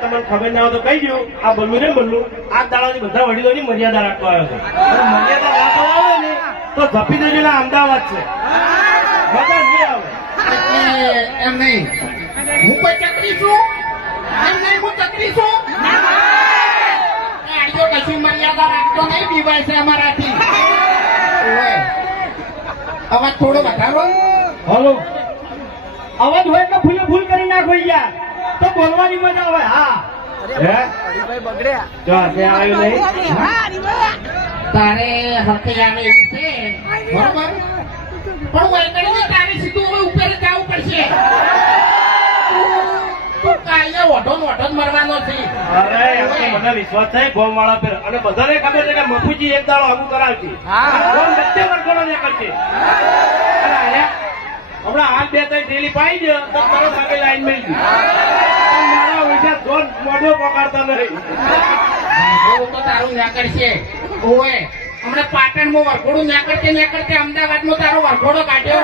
તમને ખબર ના હોય તો કહી દઉં આ બલ્લુ ને બલ્લુ આ દાડાની બધા વડીલોની મર્યાદા રાખવા આવ્યો છે. મર્યાદા રાખવા આવે ને તો ઝપી દેજો ને અમદાવાદ છે. બધા નહીં આવે. એમ નહીં. હું કોઈ ચકરી છું? એમ નહીં હું ચકરી છું? મર્યાદા રાખતો નહીં બીવાય છે અમારાથી. અવાજ થોડો વધારો. હલો. અવાજ હોય તો ફૂલે ફૂલ કરી નાખો યાર. તો બોલવાની મજા આવે હા. હે? જો તે આવ્યું નહીં તારે હકે છે? બરોબર? પણ વય તારે સીધું હવે ઉપર જ જવું પડશે. તું- તું કાલે ઓઢો ઓઢો મરવાનો છે. અરે મને વિશ્વાસ છે ગોમ વાળા પર. અને બધાને ખબર છે કે મફુજી એક દાડો હગું કરાવતી વર્ગોનો હમણાં હાથ બે ત્રણ થેલી પાઈ જ તો તરત આગળ લાઈન મળી મોઢો પકડતા નહીં. તો તારું નેકળશે ઓએ હમણાં પાટણમાં વરઘોડું નેકળતે નેકળતે અમદાવાદમાં તારો વરઘોડો કાઢ્યો.